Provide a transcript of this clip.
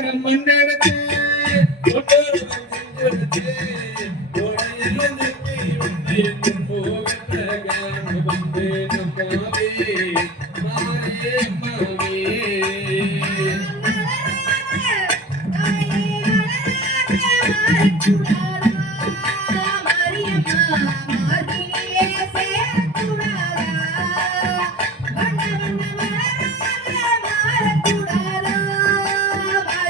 உலகம் வந்தெடுத்து Thank you.